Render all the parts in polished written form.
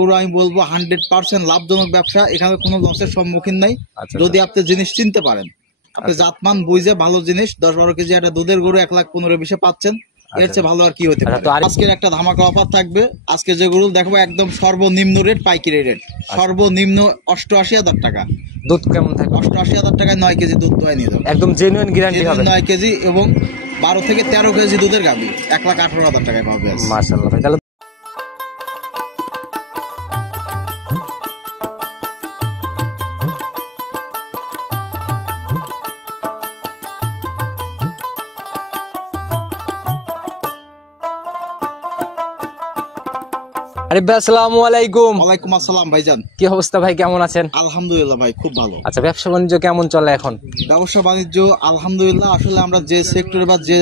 গরু আমি বলবো 100% লাভজনক ব্যবসা। এখানে কোনো লসের সম্মুখীন নাই যদি আপনি জিনিস চিনতে পারেন। আপনি জাতমান বুঝে ভালো জিনিস 10-12 কেজি একটা দুধের গরু 1,15,20 পাচ্ছেন, এর চেয়ে ভালো আর কি হতে পারে। আজকের একটা ধামাকা অফার থাকবে। আজকে যে গরু দেখবো একদম সর্বনিম্ন রেট, পাইকারি রেট, সর্বনিম্ন 88,000 টাকা। দুধ কেমন থাকে? 88,000 টাকায় 9 কেজি দুধ দোয়াই নিয়ে যাবে, একদম জেনুইন গ্যারান্টি হবে। 9 কেজি এবং 12 থেকে 13 কেজি দুধের গাভী 1,18,000 টাকায় পাবে। মাশাআল্লাহ ভাই, তাহলে আরিফ ভাই আসসালামু আলাইকুম। ওয়ালাইকুম আসসালাম ভাইজান, কি অবস্থা ভাই, কেমন আছেন? আলহামদুলিল্লাহ ভাই, খুব ভালো। আচ্ছা, ব্যবসা বাণিজ্য কেমন চলে এখন? ব্যবসা বাণিজ্য আলহামদুলিল্লাহ। আসলে আমরা যে সেক্টরে বা যে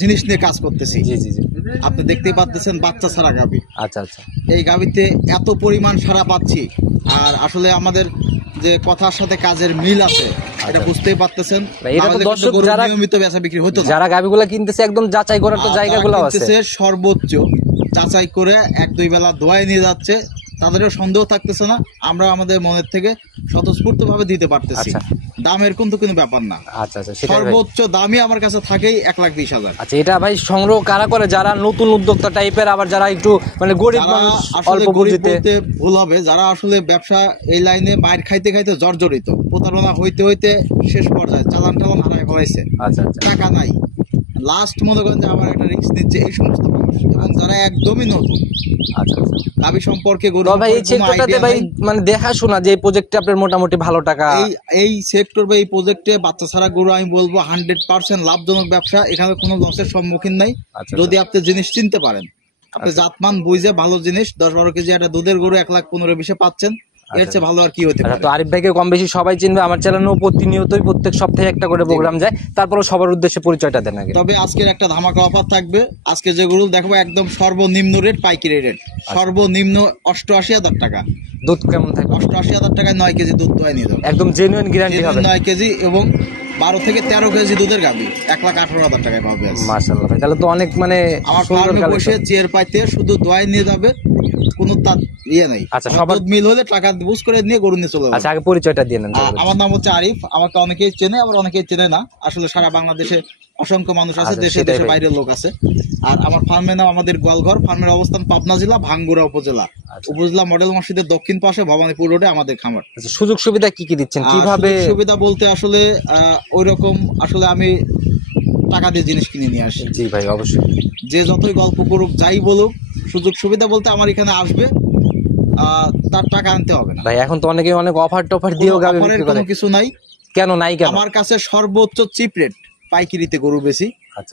জিনিস নিয়ে কাজ করতেছি, জি জি জি, আপনি দেখতেই পাচ্ছেন বাচ্চা ছাড়া গাভী। আচ্ছা আচ্ছা, এই গাভীতে এত পরিমাণ সারা পাচ্ছি, আর আসলে আমাদের যে কথার সাথে কাজের মিল আছে এটা বুঝতেই পারতেছেন। এটা তো দর্শক যারা নিয়মিত বেচা বিক্রি হতো, যারা গাভীগুলো কিনতেছে একদম যাচাই করার তো জায়গাগুলো আছে, সর্বোচ্চ যাচাই করে 1-2 বেলা দোয়াই নিয়ে যাচ্ছে, তাদেরও সন্দেহ থাকতেছে না। আমরা আমাদের মনের থেকে স্বতঃস্ফূর্ত ভাবে দিতে পারতেছি। দামের কিন্তু কোনো ব্যাপার না। আচ্ছা আচ্ছা, সর্বোচ্চ দামই আমার কাছে থাকেই 1,20,000। আচ্ছা, এটা ভাই সংগ্রহ কারা করে? যারা নতুন উদ্যোক্তা টাইপের, আবার যারা একটু মানে গরিব মানুষ, অল্প পুঁজিতে। ভুল হবে যারা আসলে ব্যবসা এই লাইনে মায়ের খাইতে খাইতে জর্জরিত, প্রতারণা হইতে হইতে শেষ পর্যায়ে চালান টালান হারায় ফেলাইছে, টাকা নাই, লাস্ট মনে করেন যে আমার একটা রিস্ক নিচ্ছে এই সমস্ত মানুষ, এবং যারা একদমই নতুন গাভী সম্পর্কে মানে দেখাশোনা যে প্রজেক্টে আপনার মোটামুটি ভালো টাকা, এই সেক্টর বা এই প্রজেক্টে বাচ্চা ছাড়া গরু আমি বলবো 100% লাভজনক ব্যবসা। এখানে কোনো লসের সম্মুখীন নাই যদি আপনি জিনিস চিনতে পারেন। আপনি জাতমান বুঝে ভালো জিনিস 10-12 কেজি একটা দুধের গরু 1,15,20 পাচ্ছেন, এর চেয়ে ভালো আর কি হতে পারে। তো আরিফ ভাইকে কম বেশি সবাই চিনবে, আমার চ্যানেলেও প্রতিনিয়তই প্রত্যেক সপ্তাহে একটা করে প্রোগ্রাম যায়, তারপরে সবার উদ্দেশ্যে পরিচয়টা দেন আগে। তবে আজকের একটা ধামাকা অফার থাকবে। আজকে যে গরু দেখবো একদম সর্বনিম্ন রেট, পাইকারি রেট, সর্বনিম্ন 88,000 টাকা। দুধ কেমন থাকে? 88,000 টাকায় 9 কেজি দুধ দোয়াই নিয়ে যাবে, একদম জেনুইন গ্যারান্টি হবে, 9 কেজি এবং 12 থেকে 13 কেজি দুধের গাভী 1,18,000 টাকায় পাবে। মাশাআল্লাহ ভাই, তাহলে তো অনেক মানে আমার ফার্মে বসে চেয়ার পাইতে শুধু দোয়াই নিয়ে যাবে, কোনো তার ইয়ে নাই। আচ্ছা, সবার মিল হলে টাকা বুঝ করে নিয়ে গরু নিয়ে চলে যাবে। আচ্ছা, আগে পরিচয়টা দিয়ে নেন। আমার নাম হচ্ছে আরিফ, আমাকে অনেকেই চেনে, আবার অনেকেই চেনে না। আসলে সারা বাংলাদেশে অসংখ্য মানুষ আছে, দেশে দেশে বাইরের লোক আছে। আর আমার ফার্মের নাম আমাদের গোয়ালঘর। ফার্মের অবস্থান পাবনা জেলা ভাঙ্গুড়া উপজেলা, উপজেলা মডেল মসজিদের দক্ষিণ পাশে ভবানীপুর রোডে আমাদের খামার। সুযোগ সুবিধা কি কি দিচ্ছেন, কিভাবে? সুবিধা বলতে আসলে ওই রকম আসলে আমি টাকা দিয়ে জিনিস কিনে নিয়ে আসি। জি ভাই, অবশ্যই। যে যতই গল্প করুক, যাই বলুক, সুযোগ সুবিধা বলতে আমার এখানে আসবে, তার টাকা আনতে হবে না ভাই। এখন তো অনেকে অনেক অফার টফার দিয়েও গাভী বিক্রি করে, কোনো কিছু নাই। কেন নাই? কেন? আমার কাছে সর্বোচ্চ চিপ রেট, পাইকারিতে গরু বেশি।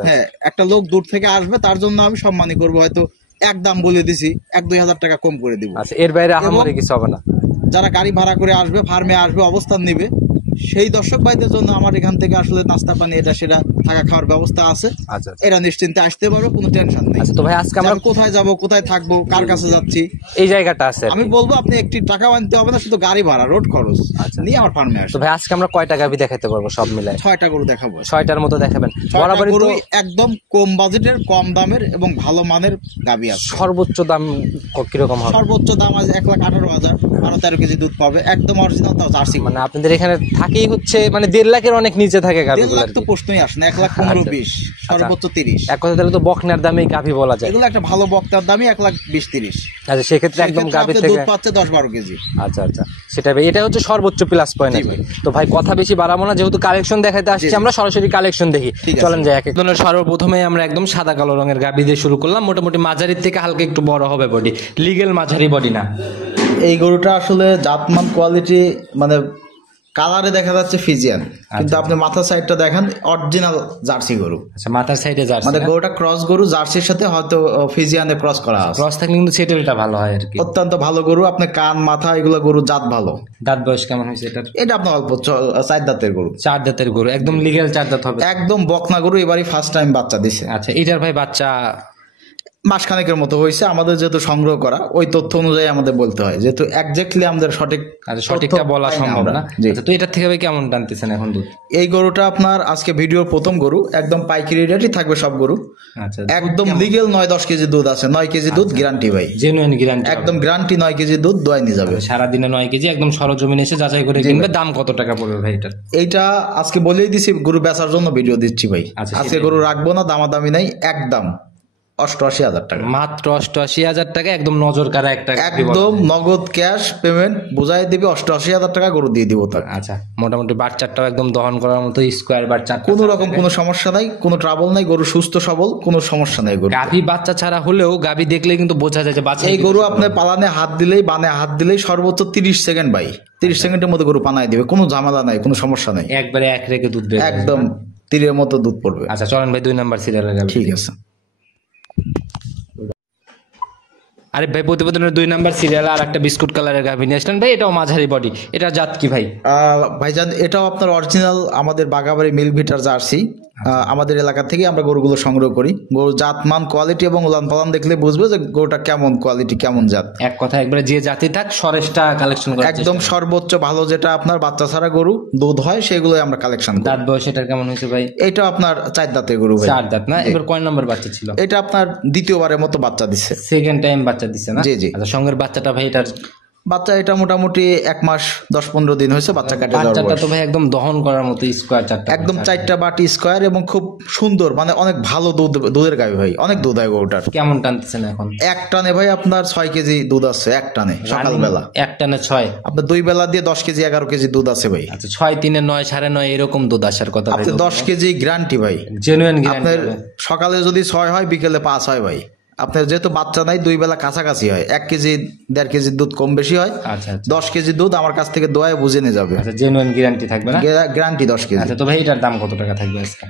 হ্যাঁ, একটা লোক দূর থেকে আসবে, তার জন্য আমি সম্মানী করবো, হয়তো এক দাম বলে দিছি, 1-2 হাজার টাকা কম করে দিব। আচ্ছা, এর বাইরে আহামরি কিছু হবে না। যারা গাড়ি ভাড়া করে আসবে, ফার্মে আসবে, অবস্থান নিবে, সেই দর্শক ভাইদের জন্য আমার এখান থেকে আসলে নাস্তা পানি এটা সেটা থাকা খাওয়ার ব্যবস্থা আছে। এরা নিশ্চিন্তে আসতে পারো, কোনো টেনশন নেই। তো ভাই, আজকে আমরা কোথায় যাব, কোথায় থাকবো, কার কাছে যাচ্ছি, এই জায়গাটা আছে। আমি বলবো আপনি একটি টাকা আনতে হবে না, শুধু গাড়ি ভাড়া, রোড খরচ নিয়ে আমার ফার্মে আসবে। তো ভাই, আজকে আমরা কয়টা গাভী দেখাতে পারবো সব মিলায়? 6টা গরু দেখাবো। 6টার মতো দেখাবেন। বরাবরই তো একদম কম বাজেটের, কম দামের এবং ভালো মানের গাভী আছে। সর্বোচ্চ দাম কিরকম হবে? সর্বোচ্চ দাম আছে 1,18,000, 12-13 কেজি দুধ পাবে, একদম অরিজিনাল, তাও জার্সি। মানে আপনাদের এখানে থাকেই হচ্ছে মানে 1.5 লাখের অনেক নিচে থাকে গাভীগুলো। 1.5 লাখ তো প্রশ্নই আসে না, 1,15,20, সর্বোচ্চ 30। এক কথা, তাহলে তো বকনার দামে গাভী বলা যায়। এগুলো একটা ভালো বক্তার দামই 1,20-30। আচ্ছা, সেক্ষেত্রে একদম গাভীর থেকে দুধ পাচ্ছে 10-12 কেজি। আচ্ছা আচ্ছা, সেটা এটা হচ্ছে সর্বোচ্চ প্লাস পয়েন্ট। তো ভাই, কথা বেশি বাড়াবো না, যেহেতু কালেকশন দেখাতে আসছি, আমরা সরাসরি কালেকশন দেখি। চলেন যাই। এক ধরনের সর্বপ্রথমে আমরা একদম সাদা কালো রঙের গাভী দিয়ে শুরু করলাম। মোটামুটি মাঝারির থেকে হালকা একটু বড় হবে বডি, লিগেল মাঝারি বডি না। এই গরুটা আসলে জাতমান কোয়ালিটি, মানে কালারে দেখা যাচ্ছে ফিজিয়ান, কিন্তু আপনি মাথার সাইডটা দেখেন অরিজিনাল জার্সি গরু। আচ্ছা, মাথার সাইডে জার্সি, মানে গরুটা ক্রস গরু, জার্সির সাথে হয়তো ফিজিয়ানে ক্রস করা আছে। ক্রস থাকলে কিন্তু সেটেলটা ভালো হয় আর কি। অত্যন্ত ভালো গরু, আপনি কান মাথা এগুলো গরু জাত ভালো। দাঁত বয়স কেমন হয়েছে এটা? এটা আপনার অল্প 4 দাঁতের গরু। 4 দাঁতের গরু, একদম লিগ্যাল 4 দাঁত হবে, একদম বকনা গরু, এবারই ফার্স্ট টাইম বাচ্চা দিছে। আচ্ছা, এটার ভাই বাচ্চা মাসখানেকের মতো হয়েছে। আমাদের যেহেতু সংগ্রহ করা, ওই তথ্য অনুযায়ী আমাদের বলতে হয়, যেহেতু একজাক্টলি আমাদের সঠিক সঠিকটা তথ্য বলা পাই না সম্ভব আমরা। না। জি। আচ্ছা, তো এটার থেকে ভাই কেমন টানতেছেন এখন দুধ? এই গরুটা আপনার আজকে ভিডিওর প্রথম গরু, একদম পাইকারি রেটই থাকবে সব গরু। আচ্ছা, একদম লিগেল 9-10 কেজি দুধ আছে, 9 কেজি দুধ গ্যারান্টি ভাই, জেনুইন গ্যারান্টি একদম গ্যারান্টি 9 কেজি দুধ দোয়াই নিয়ে যাবে। সারাদিনে 9 কেজি একদম সরজমিনে এসে যাচাই করে কিনবে। দাম কত টাকা পড়বে ভাই এটার? এইটা আজকে বলেই দিছি, গরু বেচার জন্য ভিডিও দিচ্ছি ভাই। আচ্ছা, আজকে গরু রাখবো না, দামাদামি নাই, একদম 88,000 টাকা, মাত্র 88,000 টাকা, একদম নজর কাড়া একটা গাভী বলা একদম যায়। নগদ ক্যাশ পেমেন্ট বুঝাই দিবি, 88,000 টাকা গরু দিয়ে দিব তাকে। আচ্ছা, মোটামুটি বাচ্চাটাও একদম দহন করার মতো স্কোয়ার বাচ্চা, কোনো রকম কোনো সমস্যা নাই, কোনো ট্রাবল নাই, গরু সুস্থ সবল, কোনো সমস্যা নাই গরু। গাভী বাচ্চা ছাড়া হলেও গাভী দেখলে কিন্তু বোঝা যায় যে বাচ্চা। এই গরু আপনার পালানে হাত দিলেই, বানে হাত দিলেই সর্বোচ্চ 30 সেকেন্ড ভাই, 30 সেকেন্ডের মধ্যে গরু পানায় দিবে, কোনো ঝামেলা নাই, কোনো সমস্যা নাই, একবারে এক রেখে দুধ বের হবে। একদম তীরের মতো দুধ পড়বে। আচ্ছা, চলেন ভাই 2 নাম্বার সিরিয়ালের গাভী। ঠিক আছে। আরে ভাই, প্রতিবেদনের 2 নাম্বার সিরিয়ালে আর একটা বিস্কুট কালারের গাভী নিয়ে আসলেন ভাই। এটাও মাঝারি বডি, এটা জাত কি ভাই? ভাইজান এটাও আপনার অরিজিনাল আমাদের বাগাবাড়ি মিল ভিটার জার্সি। আমাদের এলাকা থেকে আমরা গরুগুলো সংগ্রহ করি। গরু জাত মান কোয়ালিটি এবং উলান পালান দেখলে বুঝবে যে গরুটা কেমন কোয়ালিটি, কেমন জাত। এক কথা একবারে যে জাতি থাক সরেসটা কালেকশন করা, একদম সর্বোচ্চ ভালো যেটা আপনার বাচ্চা ছাড়া গরু দুধ হয় সেগুলোই আমরা কালেকশন করি। দাঁত বয়স এটার কেমন হয়েছে ভাই? এটা আপনার 4 দাঁতের গরু ভাই। 4 দাঁত না? এবার কয় নম্বর বাচ্চা ছিল? এটা আপনার দ্বিতীয়বারের মতো বাচ্চা দিচ্ছে। সেকেন্ড টাইম বাচ্চা দিছে না? জি, জি। আচ্ছা, সঙ্গের বাচ্চাটা ভাই এটার বাচ্চা এটা মোটামুটি 1 মাস 10-15 দিন হয়েছে বাচ্চা কাটে দেওয়ার বাচ্চাটা বয়স। তো ভাই একদম দহন করার মতো স্কোয়ার, চারটা একদম 4টা বাটি স্কোয়ার এবং খুব সুন্দর, মানে অনেক ভালো দুধের গাভী ভাই, অনেক দুধ হয় গরুটার। কেমন টানতেছেন এখন? এক টানে ভাই আপনার 6 কেজি দুধ আছে, এক টানে সকালবেলা। এক টানে 6? আপনার 2 বেলা দিয়ে 10 কেজি 11 কেজি দুধ আছে ভাই। আচ্ছা, 6 3 9 9.5 এরকম দুধ আসার কথা ভাই। আপনি 10 কেজি গ্যারান্টি ভাই, জেনুইন আপনার গ্যারান্টি। সকালে যদি 6 হয় বিকেলে 5 হয় ভাই। আপনার যেহেতু বাচ্চা নাই, 2 বেলা কাছাকাছি হয়, 1 কেজি 1.5 কেজির দুধ কম বেশি হয়। আচ্ছা, 10 কেজি দুধ আমার কাছ থেকে দোয়ায় বুঝে নিয়ে যাবে, আচ্ছা, জেনুইন গ্যারান্টি থাকবে না? Guarantee 10 KG. আচ্ছা, তো ভাই এটার দাম কত টাকা থাকবে আজকে?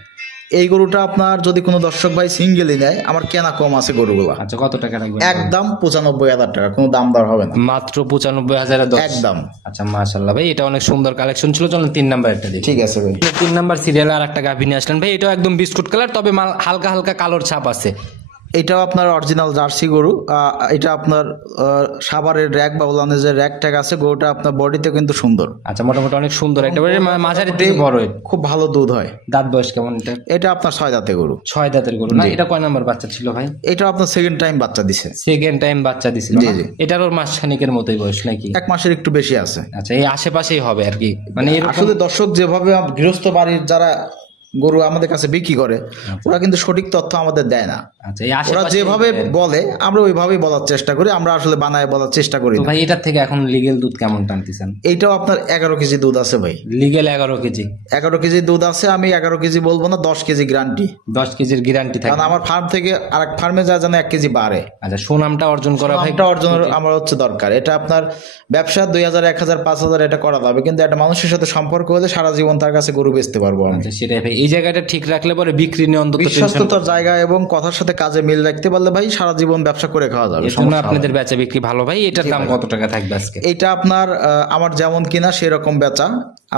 এই গরুটা আপনার যদি কোনো দর্শক ভাই সিঙ্গেলই নেয়, আমার কেনা কম আছে গরুগুলা, আচ্ছা, কত টাকা থাকবে? একদম 95,000 টাকা, কোনো দাম দর হবে না, মাত্র 95,000 একদম। আচ্ছা, মাশাআল্লাহ ভাই, এটা অনেক সুন্দর কালেকশন ছিল। চলুন 3 নাম্বার একটা দিই। ঠিক আছে ভাই। 3 নাম্বার সিরিয়ালে আর একটা গাভী নিয়ে আসলেন ভাই। এটাও একদম বিস্কুট কালার, তবে হালকা হালকা কালোর ছাপ আছে। এটাও আপনার অরিজিনাল জার্সি গরু। এটা আপনার সাভারের র্যাক বা উলানের যে র্যাক ট্যাগ আছে, গরুটা আপনার বডিতে কিন্তু সুন্দর। আচ্ছা, মোটামুটি অনেক সুন্দর, একেবারে মাঝারি থেকে বড়। খুব ভালো দুধ হয়। দাঁত বয়স কেমন এটা? এটা আপনার 6 দাঁতে গরু। 6 দাঁতের গরু না? এটা কয় নাম্বার বাচ্চা ছিল ভাই? এটা আপনার সেকেন্ড টাইম বাচ্চা দিছে। সেকেন্ড টাইম বাচ্চা দিছিল জি, না? জি। এটারও মাসখানেকের মতোই বয়স নাকি? 1 মাসের একটু বেশি আছে। আচ্ছা, এই আশেপাশেই হবে আর কি, মানে এরকম। আসলে দর্শক যেভাবে গৃহস্থ বাড়ির যারা গরু আমাদের কাছে বিক্রি করে, ওরা কিন্তু সঠিক তথ্য আমাদের দেয় না। আচ্ছা, এই ওরা আশেপাশে যেভাবে বলে আমরা ওইভাবেই বলার চেষ্টা করি, আমরা আসলে বানায় বলার চেষ্টা করি তো না। ভাই এটার থেকে এখন লিগেল দুধ কেমন টানতেছেন? এইটাও আপনার 11 কেজি দুধ আছে ভাই। Legal 11 KG? 11 কেজি দুধ আছে। আমি 11 কেজি বলবো না, 10 কেজি গ্যারান্টি, 10 কেজির গ্যারান্টি থাকে? কারণ আমার ফার্ম থেকে আরেক ফার্মে যা যেন 1 কেজি বাড়ে। আচ্ছা, সুনামটা অর্জন করা ভাই, এটা অর্জনের আমার হচ্ছে দরকার। এটা আপনার ব্যবসা 2000 1000 5000 এটা করা যাবে, কিন্তু একটা মানুষের সাথে সম্পর্ক হলে সারা জীবন তার কাছে গরু বেচতে পারবো আমি। আচ্ছা, সেটাই ভাই, এই জায়গাটা ঠিক রাখলে পরে বিক্রি নিয়ে অন্তত বিশ্বস্ততার জায়গা এবং কথার সাথে কাজে মিল রাখতে পারলে ভাই সারা জীবন ব্যবসা করে খাওয়া যাবে। এর জন্য আপনাদের বেচা বিক্রি ভালো ভাই। এটার দাম কত টাকা থাকবে আজকে? এটা আপনার আমার যেমন কিনা সেরকম বেচা,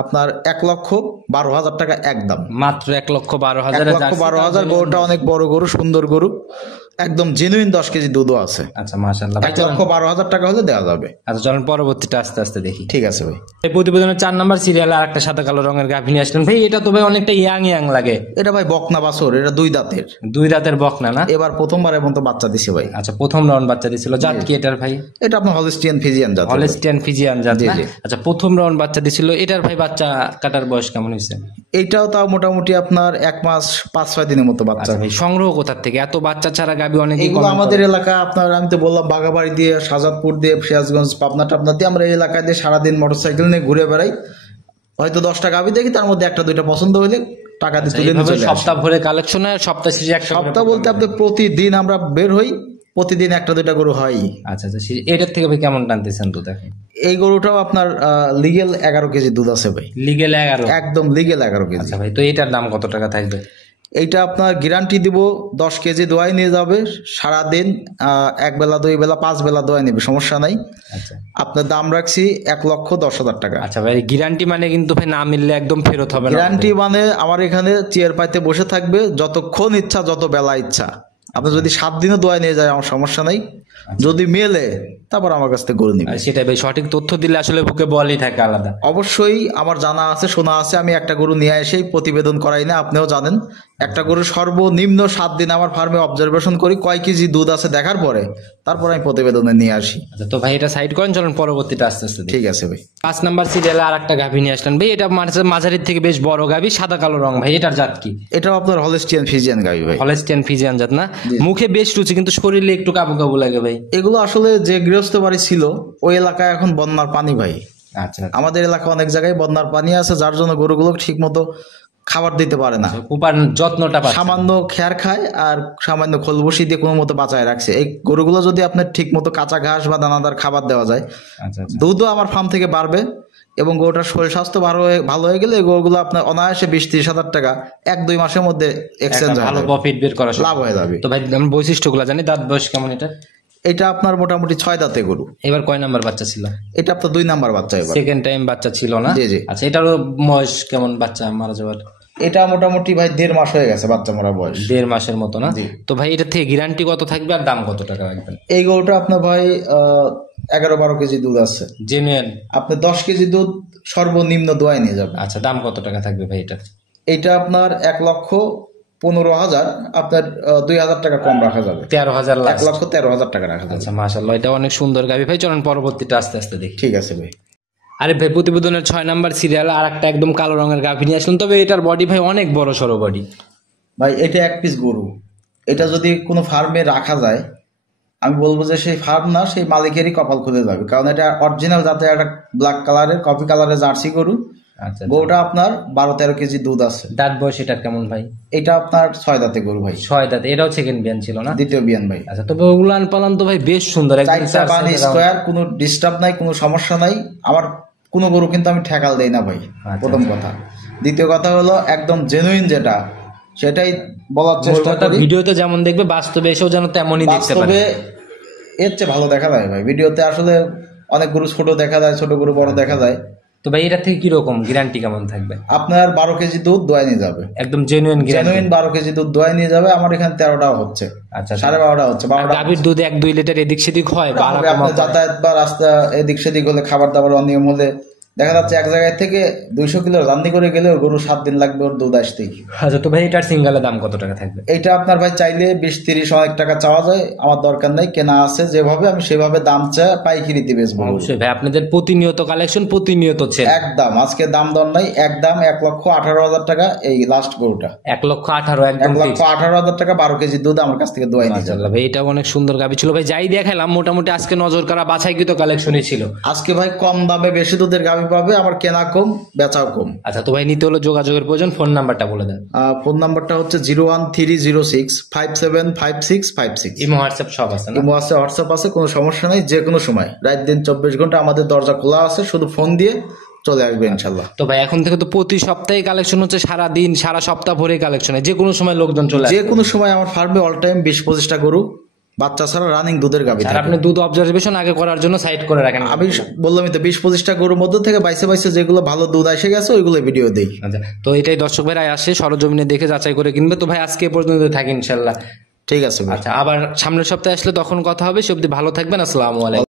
আপনার 1,12,000 টাকা একদম, মাত্র 1,12,000। 1,12,000। গরুটা অনেক বড় গরু, সুন্দর গরু, একদম জেনুইন 10 কেজি দুধও আছে। আচ্ছা, মাশাআল্লাহ ভাই। 1,12,000 টাকা হলে দেওয়া যাবে। আচ্ছা, চলুন পরবর্তীটা আস্তে আস্তে দেখি। ঠিক আছে ভাই। এই প্রতিবেদনের 4 নাম্বার সিরিয়ালে আর একটা সাদা কালো রঙের গাভী নিয়ে আসলেন ভাই। এটা তো ভাই অনেকটা ইয়াং ইয়াং লাগে। এটা ভাই বকনা বাছর, এটা 2 দাঁতের, 2 দাঁতের বকনা না? এবার প্রথমবারের মতো বাচ্চা দিছে ভাই। আচ্ছা, প্রথম রাউন্ড বাচ্চা দিছিল। জাত কি এটার ভাই? এটা আপনার হলিস্টিয়ান ফিজিয়ান জাত। হলিস্টিয়ান ফিজিয়ান জাত জি, না? জি। আচ্ছা, প্রথম রাউন্ড বাচ্চা দিছিল। এটার ভাই বাচ্চা কাটার বয়স কেমন হয়েছে? এইটাও তাও মোটামুটি আপনার 1 মাস 5-6 দিনের মতো বাচ্চা। আচ্ছা ভাই, সংগ্রহ কোথা থেকে? এত বাচ্চা ছাড়া গাভী অনেকেই এগুলো comment আমাদের করে। এলাকা আপনার, আমি তো বললাম বাগাবাড়ি দিয়ে, শাহজাদপুর দিয়ে, সিরাজগঞ্জ, পাবনা টাবনা দিয়ে আমরা এই এলাকায় দিয়ে সারাদিন মোটরসাইকেল নিয়ে ঘুরে বেড়াই। হয়তো 10টা গাভী দেখি, তার মধ্যে 1টা 2টা পছন্দ হলে টাকা দিয়ে তুলে নিয়ে এইভাবে চলে আসি। সপ্তাহ ভরে কালেকশন হয়, সপ্তাহ শেষে একটা করে সপ্তাহ বলতে আপনি প্রতিদিন আমরা বের হই, প্রতিদিন 1টা 2টা গরু হয়। আচ্ছা, আচ্ছা, এটার থেকে ভাই কেমন টানতেছেন দুধ এখন? এই গরুটাও আপনার লিগেল 11 কেজি দুধ আছে ভাই, লিগেল 11? একদম লিগেল 11 কেজি। আচ্ছা ভাই, তো এটার দাম কত টাকা থাকবে? এইটা আপনার গ্যারান্টি দিব, 10 কেজি দোয়াই নিয়ে যাবে সারাদিন, 1 বেলা 2 বেলা 5 বেলা দোয়াই নেবে, সমস্যা নাই। আচ্ছা, আপনার দাম রাখছি 1,10,000 টাকা। আচ্ছা ভাই, গ্যারান্টি মানে কিন্তু ভাই না মিললে একদম ফেরত হবে না? গ্যারান্টি মানে আমার এখানে চেয়ার পাইতে বসে থাকবে যতক্ষণ ইচ্ছা, যত বেলা ইচ্ছা। আপনি যদি 7 দিনও দোয়া নিয়ে যায় আমার সমস্যা নাই, যদি মেলে তারপর আমার কাছ থেকে গরু নিবে। আর সেটাই ভাই, সঠিক তথ্য দিলে আসলে বুকে বলই থাকে আলাদা। অবশ্যই আমার জানা আছে, শোনা আছে, আমি একটা গরু নিয়ে এসেই প্রতিবেদন করাই না, আপনিও জানেন। একটা গরু সর্বনিম্ন 7 দিন আমার ফার্মে অবজারভেশন করি, কয় কেজি দুধ আছে দেখার পরে তারপর আমি প্রতিবেদনে নিয়ে আসি। আচ্ছা তো ভাই এটা সাইড করেন, চলেন পরবর্তীটা আস্তে আস্তে দেখি। ঠিক আছে ভাই। 5 নাম্বার সিরিয়ালে আর একটা গাভী নিয়ে আসলেন ভাই, এটা মাঝারির থেকে বেশ বড় গাভী, সাদা কালো রং ভাই, এটার জাত কি? এটাও আপনার হলস্টিয়ান ফিজিয়ান গাভী ভাই। হলস্টিয়ান ফিজিয়ান জাত না? মুখে বেশ রুচি, কিন্তু শরীরে একটু কাবু কাবু লাগে ভাই। এগুলো আসলে যে গৃহস্থ বাড়ি ছিল ওই এলাকায় এখন বন্যার পানি ভাই। আচ্ছা, আমাদের এলাকা অনেক জায়গায় বন্যার পানি আছে, যার জন্য গরুগুলো ঠিক মতো খাবার দিতে পারে না, উপার যত্নটা পাচ্ছে। সামান্য খেয়ার খায় আর সামান্য খোলবসি দিয়ে কোনো মতো বাঁচায় রাখছে। এই গরুগুলো যদি আপনার ঠিক মতো কাঁচা ঘাস বা দানাদার খাবার দেওয়া যায়, আচ্ছা, দুধও আমার ফার্ম থেকে বাড়বে এবং গরুটার শরীর স্বাস্থ্য ভালো হয়ে গেলে এই গরুগুলো আপনার অনায়াসে 20-30 হাজার টাকা 1-2 মাসের মধ্যে এক্সচেঞ্জ ভালো প্রফিট বের করা লাভ হয়ে যাবে। তো ভাই আমি বৈশিষ্ট্যগুলো জানি, দাঁত বয়স কেমন এটা? এটা আপনার মোটামুটি 6 দাঁতে গরু। এবার কয় নাম্বার বাচ্চা ছিল? এটা আপনার 2 নাম্বার বাচ্চা এবার। সেকেন্ড টাইম বাচ্চা ছিল না? জি জি। আচ্ছা, এটারও বয়স কেমন বাচ্চা মারা যাওয়ার? এটা মোটামুটি ভাই 1.5 মাস হয়ে গেছে বাচ্চা মরা বয়স। 1.5 মাসের মতো না? জি। তো ভাই এটা থেকে গ্যারান্টি কত থাকবে আর দাম কত টাকা রাখবেন? এই গরুটা আপনার ভাই 11-12 কেজি দুধ আছে, জেনুইন। আপনি 10 কেজি দুধ সর্বনিম্ন দোয়াই নিয়ে যাবেন। আচ্ছা, দাম কত টাকা থাকবে ভাই এটা? এটা আপনার 1,15,000, আপনার 2,000 টাকা কম রাখা যাবে। 13,000 লাখ? 1,13,000 টাকা রাখা যাবে। আচ্ছা মাশাআল্লাহ, এটা অনেক সুন্দর গাভী ভাই, চলেন পরবর্তীটা আস্তে আস্তে দেখি। ঠিক আছে ভাই। আরে ভাই প্রতিবেদনের 6 নাম্বার সিরিয়াল আর একটা একদম কালো রঙের গাভী নিয়ে আসলেন, তবে এটার বডি ভাই অনেক বড় সড়ো বডি। ভাই এটা এক পিস গরু, এটা যদি কোনো ফার্মে রাখা যায় আমি বলবো যে সেই ফার্ম না, সেই মালিকেরই কপাল খুলে যাবে, কারণ এটা অরিজিনাল জাতের একটা ব্ল্যাক কালারের কফি কালারের জার্সি গরু। আচ্ছা, গরুটা আপনার 12-13 কেজি দুধ আছে। দাঁত বয়স এটা কেমন ভাই? এটা আপনার 6 দাঁতে গরু ভাই। 6 দাঁত, এটাও সেকেন্ড বিয়ান ছিল না? দ্বিতীয় বিয়ান ভাই। আচ্ছা, তবে উলান পালান তো ভাই বেশ সুন্দর, একদম চারটা বানি স্কয়ার, কোনো ডিস্টার্ব নাই, কোনো সমস্যা নাই। আমার কোনো গরু কিন্তু আমি ঠেকাল দেই না ভাই, প্রথম কথা। দ্বিতীয় কথা হলো একদম জেনুইন যেটা সেটাই বলার চেষ্টা করি। ভিডিওতে যেমন দেখবে বাস্তবে এসেও যেন তেমনই দেখতে পারে। বাস্তবে এর চেয়ে ভালো দেখা যায় ভাই। ভিডিওতে আসলে অনেক গরু ছোট দেখা যায়, ছোট গরু বড় দেখা যায়। তো ভাই এটা থেকে কিরকম গ্যারান্টি কেমন থাকবে? আপনার 12 কেজি দুধ দোয়াই নিয়ে যাবে, একদম জেনুইন গ্যারান্টি। জেনুইন 12 কেজি দুধ দোয়াই নিয়ে যাবে। আমার এখানে 13টাও হচ্ছে। আচ্ছা, 12.5টা হচ্ছে। 12টা গাভীর দুধ 1-2 লিটার এদিক সেদিক হয়, বা আপনার যাতায়াত বা রাস্তা এদিক সেদিক হলে, খাবার দাবার অনিয়ম হলে দেখা যাচ্ছে এক জায়গায় থেকে 200 কিলো রান্নি করে গেলেও গরু 7 দিন লাগবে ওর দুধ আসতেই। আচ্ছা, তো ভাই এটার সিঙ্গেলের দাম কত টাকা থাকবে? এইটা আপনার ভাই চাইলে 20-30 অনেক টাকা চাওয়া যায়, আমার দরকার নাই, কেনা আছে যেভাবে আমি সেভাবে দাম চাই, পাইকারিতে বেচবো। অবশ্যই ভাই, আপনাদের প্রতিনিয়ত কালেকশন, প্রতিনিয়ত সেল। একদম আজকে দাম দর নাই, একদম 1,18,000 টাকা এই লাস্ট গরুটা। 1,18,000 একদম fixed। 1,18,000 টাকা 12 কেজি দুধ আমার কাছ থেকে দোয়াই নিয়ে যাবে। মাশাআল্লাহ ভাই, এটা অনেক সুন্দর গাভী ছিল ভাই, যাই দেখালাম মোটামুটি আজকে নজর করা বাছাইকৃত কালেকশনই ছিল। আজকে ভাই কম দামে বেশি দুধের গাভী পাবে, আমার কেনা কম বেচাও কম। আচ্ছা, তো ভাই নিতে হলো যোগাযোগের প্রয়োজন, ফোন নাম্বারটা বলে দেন। ফোন নাম্বারটা হচ্ছে 01306575656। ইমো হোয়াটসঅ্যাপ সব আছে না? ইমো আছে, হোয়াটসঅ্যাপ আছে, কোনো সমস্যা নাই। যে কোনো সময় রাত দিন 24 ঘন্টা আমাদের দরজা খোলা আছে, শুধু ফোন দিয়ে চলে আসবে ইনশাল্লাহ। তো ভাই এখন থেকে তো প্রতি সপ্তাহে কালেকশন হচ্ছে, সারা দিন সারা সপ্তাহ ভরে কালেকশন, যে কোনো সময় লোকজন চলে আসে। যে কোনো সময় আমার ফার্মে অল টাইম 20-25টা গরু বাচ্চা ছাড়া রানিং দুধের গাভী আর থাকে। আপনি দুধ অবজারভেশন আগে করার জন্য সাইড করে রাখেন। আমি বললামই তো 20-25টা গরুর মধ্যে থেকে বাইসে বাইসে যেগুলো ভালো দুধ এসে গেছে ওইগুলো ভিডিও দেই। আচ্ছা, তো এটাই দর্শক ভাইরা আসে সরজমিনে দেখে যাচাই করে কিনবে। তো ভাই আজকে এ পর্যন্ত থাকি ইনশাল্লাহ। ঠিক আছে ভাই। আচ্ছা, আবার সামনের সপ্তাহে আসলে তখন কথা হবে। সে অবধি ভালো থাকবেন, আসসালামু আলাইকুম।